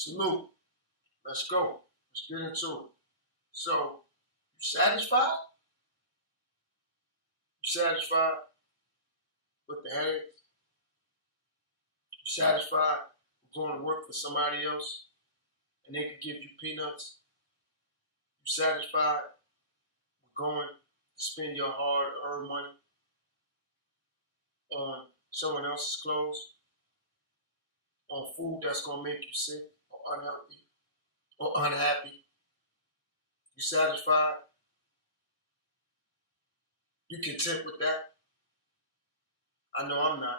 Salute. Let's go. Let's get into it. So, you satisfied? You satisfied with the headaches? You satisfied with going to work for somebody else and they could give you peanuts? You satisfied with going to spend your hard-earned money on someone else's clothes, on food that's going to make you sick or unhealthy or unhappy? You satisfied? You content with that? I know I'm not.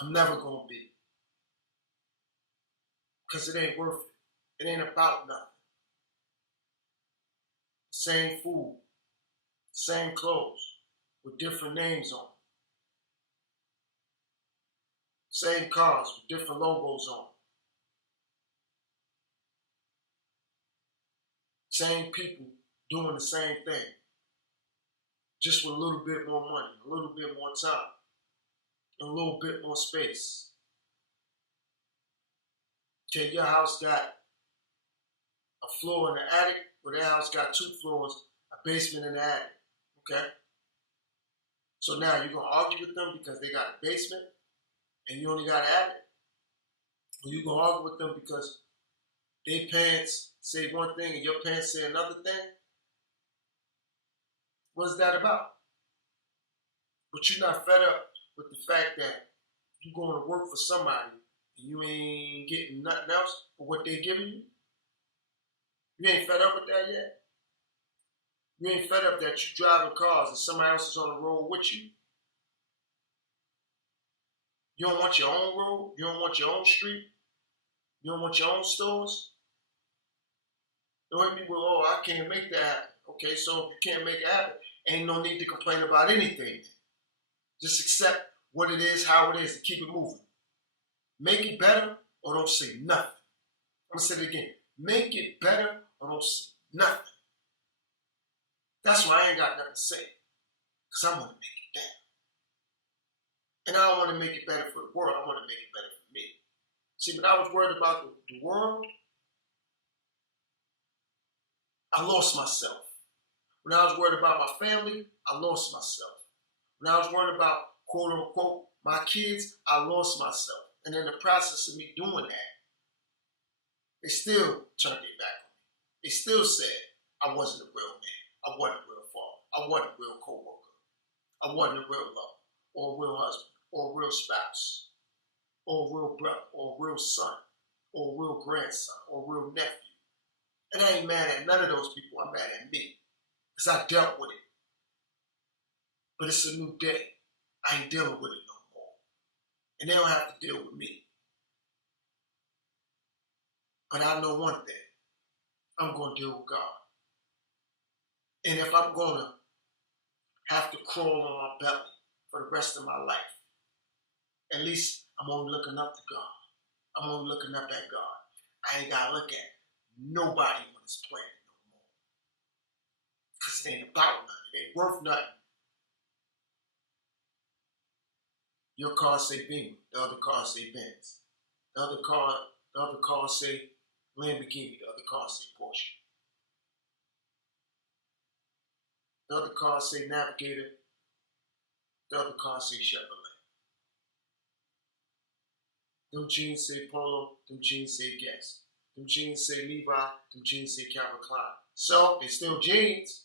I'm never going to be. Because it ain't worth it. It ain't about nothing. Same food, same clothes, with different names on them. Same cars with different logos on them. Same people doing the same thing, just with a little bit more money, a little bit more time, and a little bit more space. Okay, your house got a floor in the attic, or their house got 2 floors, a basement in the attic. Okay? So now you're going to argue with them because they got a basement and you only got an attic? Or you going to argue with them because their pants say one thing and your pants say another thing? What's that about? But you're not fed up with the fact that you're going to work for somebody and you ain't getting nothing else for what they're giving you? You ain't fed up with that yet? You ain't fed up that you driving cars and somebody else is on the road with you? You don't want your own road? You don't want your own street? You don't want your own stores? Don't hit me with, oh, I can't make that happen. Okay, so if you can't make it happen, ain't no need to complain about anything. Just accept what it is, how it is, and keep it moving. Make it better or don't say nothing. I'm going to say it again. Make it better or don't say nothing. That's why I ain't got nothing to say. Because I want to make it better. And I don't want to make it better for the world. I want to make it better for me. See, when I was worried about the world, I lost myself. When I was worried about my family, I lost myself. When I was worried about, quote unquote, my kids, I lost myself. And in the process of me doing that, they still turned their back on me. They still said I wasn't a real man. I wasn't a real father. I wasn't a real co-worker. I wasn't a real lover, or a real husband, or a real spouse, or a real brother, or a real son, or a real grandson, or a real nephew. And I ain't mad at none of those people. I'm mad at me. Because I dealt with it. But it's a new day. I ain't dealing with it no more. And they don't have to deal with me. But I know one thing. I'm going to deal with God. And if I'm going to have to crawl on my belly for the rest of my life, at least I'm only looking up to God. I'm only looking up at God. I ain't got to look at nobody on this planet no more. Because it ain't about nothing. It ain't worth nothing. Your car say Beamer. The other car say Benz. The other car say Lamborghini. The other car say Porsche. The other car say Navigator. The other car say Chevrolet. Them jeans say Polo. Them jeans say Guess. Them jeans say Levi. Them jeans say Calvin Klein. So, they still jeans.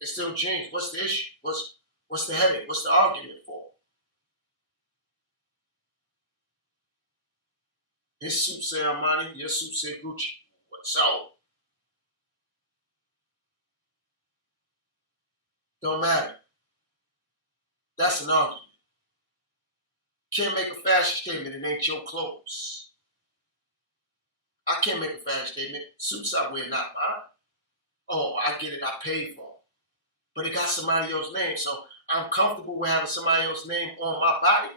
They still jeans. What's the issue? What's the headache? What's the argument for? His suit say Armani. Your suit say Gucci. What so? Don't matter. That's an argument. Can't make a fashion statement. It ain't your clothes. I can't make a fashion statement. Suits I wear, not mine. Oh, I get it. I paid for them. But it got somebody else's name. So I'm comfortable with having somebody else's name on my body.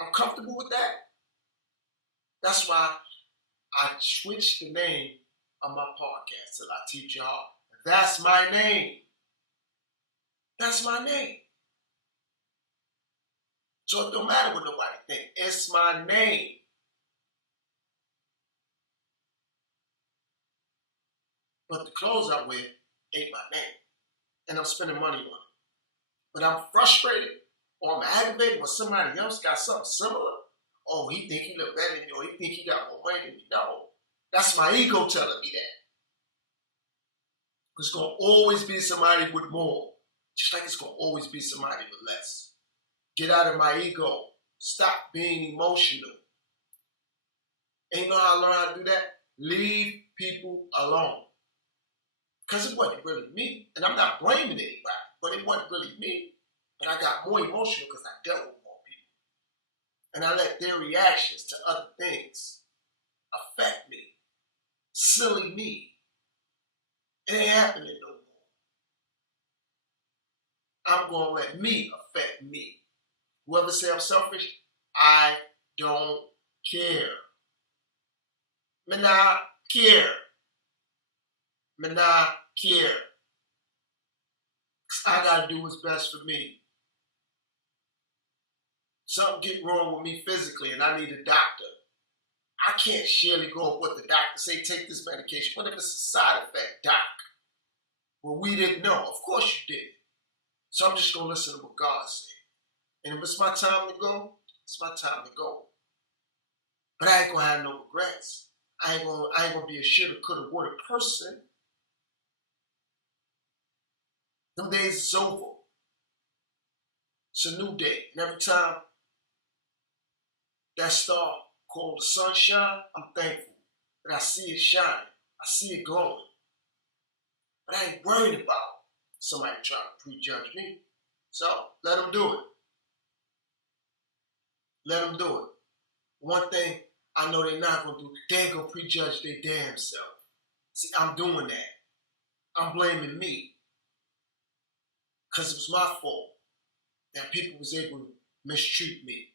I'm comfortable with that. That's why I switched the name of my podcast to I Teach Y'all. That's my name. That's my name. So it don't matter what nobody thinks. It's my name. but the clothes I wear ain't my name. And I'm spending money on it. But I'm frustrated or I'm aggravated when somebody else got something similar. Oh, he think he look better than me, or he think he got more money than me. No, that's my ego telling me that. There's going to always be somebody with more, just like it's going to always be somebody with less. Get out of my ego. Stop being emotional. And you know how I learned how to do that? Leave people alone. Because it wasn't really me. And I'm not blaming anybody, but it wasn't really me. But I got more emotional because I dealt with more people. And I let their reactions to other things affect me, silly me. It ain't happening no more. I'm going to let me affect me. Whoever say I'm selfish, I don't care. Me not care. Me not care. I got to do what's best for me. Something get wrong with me physically and I need a doctor. I can't surely go with what the doctor say, take this medication. What if it's a side effect, doc? Well, we didn't know. Of course you did. So I'm just going to listen to what God said. And if it's my time to go, it's my time to go. But I ain't going to have no regrets. I ain't gonna be a shoulda, coulda, woulda person. Them days is over. It's a new day. And every time that star called the sunshine, I'm thankful that I see it shining. I see it glowing. But I ain't worried about somebody trying to prejudge me. So let them do it. Let them do it. One thing I know they're not going to do, they ain't going to prejudge their damn self. See, I'm doing that. I'm blaming me. Because it was my fault that people was able to mistreat me.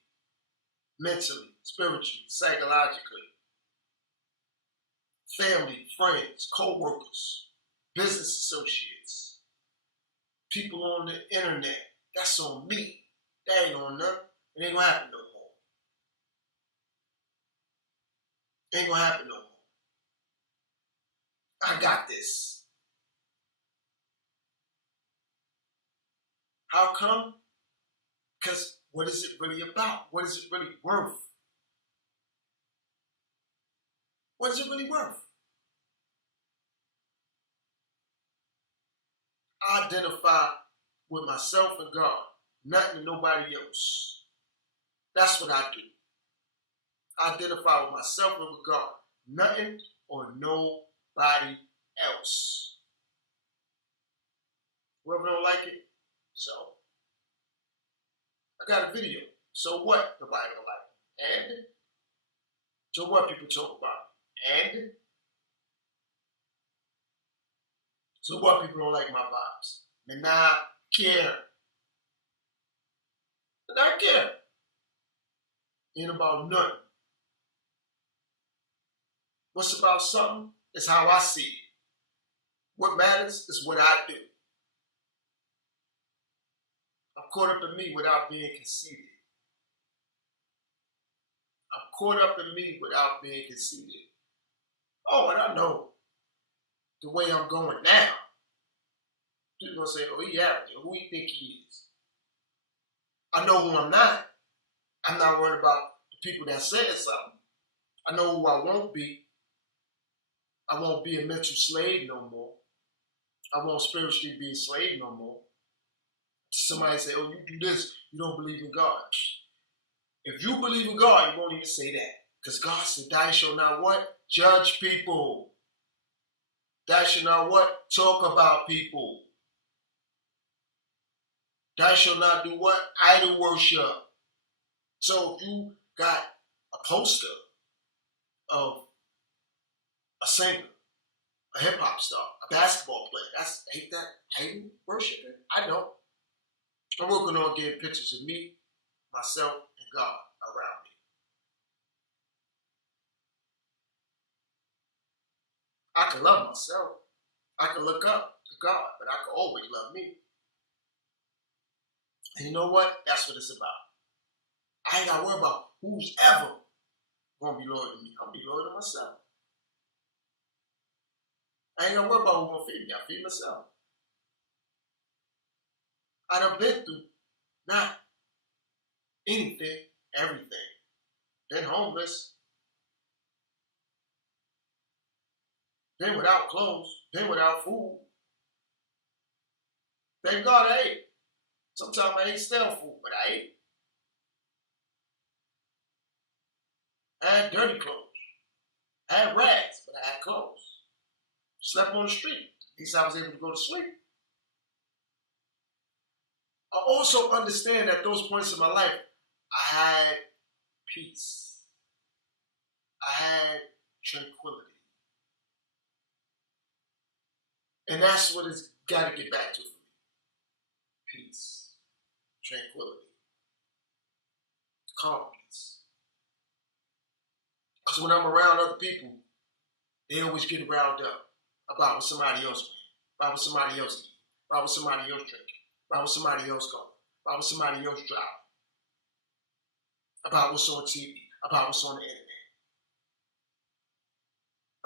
Mentally, spiritually, psychologically. Family, friends, co-workers, business associates, people on the internet. That's on me. That ain't on them. It ain't going to happen no more. Ain't going to happen no more. I got this. How come? Because what is it really about? What is it really worth? What is it really worth? I identify with myself and God, nothing and nobody else. That's what I do. I identify with myself and with God, nothing or nobody else. Whoever don't like it, so I got a video. So what? Nobody don't like it. And so what people talk about? And so what people don't like my vibes? And I care. And I care. Ain't about nothing. What's about something is how I see it. What matters is what I do. I'm caught up in me without being conceited. I'm caught up in me without being conceited. Oh, and I know the way I'm going now. People gonna say, oh, he arrogant. Who he think he is? I know who I'm not. I'm not worried about the people that said something. I know who I won't be. I won't be a mental slave no more. I won't spiritually be a slave no more. Somebody say, oh, you do this, you don't believe in God. If you believe in God, you won't even say that. Because God said, thou shalt not what? Judge people. Thou shalt not what? Talk about people. Thou shalt not do what? Idol worship. So if you got a poster of a singer, a hip hop star, a basketball player, ain't that idol worshiping? I know. I'm working on getting pictures of me, myself, and God around me. I can love myself. I can look up to God, but I can always love me. And you know what? That's what it's about. I ain't got to worry about who's ever going to be loyal to me. I'm going to be loyal to myself. I ain't gonna worry about who's gonna feed me. I feed myself. I done been through not anything, everything. Been homeless, been without clothes, been without food. Thank God I ate. Sometimes I ain't stale food, but I ate. I had dirty clothes. I had rags, but I had clothes. Slept on the street. At least I was able to go to sleep. I also understand at those points in my life, I had peace. I had tranquility. And that's what it's got to get back to for me. Peace, tranquility, calmness. Because when I'm around other people, they always get riled up about what somebody else doing, about what somebody else eating, about what somebody else drinking, about what somebody else going, about what somebody else driving, about what's on TV, about what's on the internet,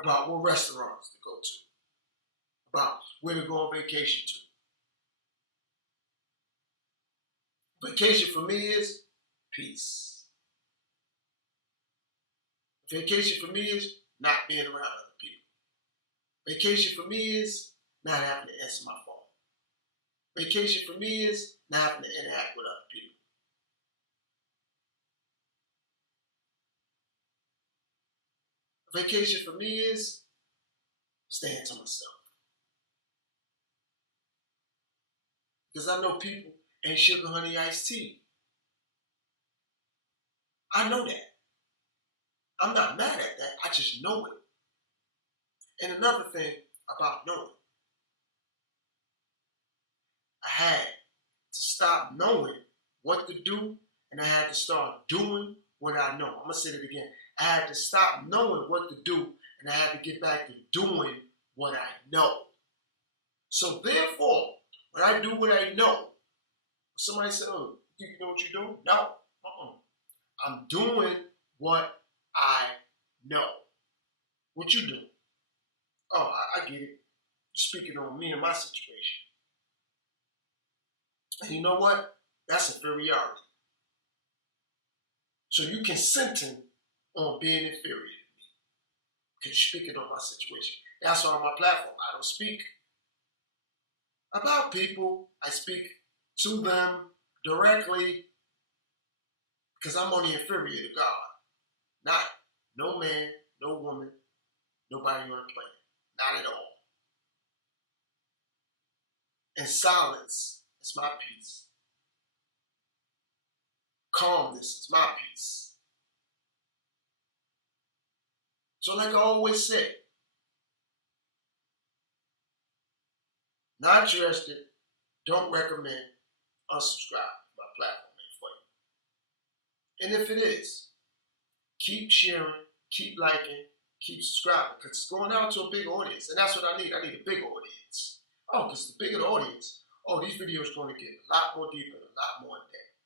about what restaurants to go to, about where to go on vacation to. Vacation for me is peace. Vacation for me is not being around other people. Vacation for me is not having to answer my phone. Vacation for me is not having to interact with other people. Vacation for me is staying to myself. Because I know people ain't sugar, honey, iced tea. I know that. I'm not mad at that. I just know it. And another thing about knowing, I had to stop knowing what to do and I had to start doing what I know. I'm going to say it again. I had to stop knowing what to do and I had to get back to doing what I know. So therefore, when I do what I know, somebody said, oh, you know what you're doing? No. I'm doing what I know. What you doing? Oh, I get it. You're speaking on me and my situation. And you know what? That's inferiority. So you can sentence on being inferior to me because you're speaking on my situation. That's why on my platform, I don't speak about people. I speak to them directly because I'm only inferior to God. Not no man, no woman, nobody on the planet. Not at all. And silence is my peace. Calmness is my peace. So like I always say, not interested, don't recommend, unsubscribe. My platform ain't for you. And if it is, keep sharing, keep liking, keep subscribing, because it's going out to a big audience. And that's what I need. I need a big audience. Oh, because the bigger the audience, these videos are going to get a lot more deeper, a lot more in depth.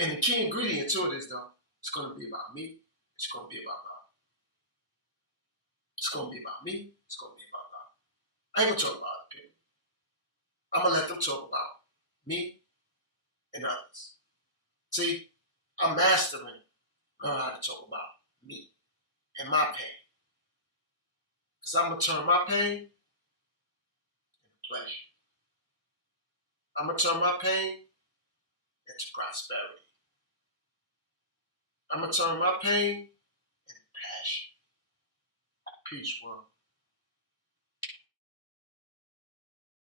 And the key ingredient to it is, though, it's going to be about me. It's going to be about God. It's going to be about me. It's going to be about God. I ain't going to talk about other people. I'm going to let them talk about me and others. See, I'm mastering how to talk about me and my pain. Because I'm going to turn my pain into pleasure. I'm going to turn my pain into prosperity. I'm going to turn my pain into passion. Peace, world.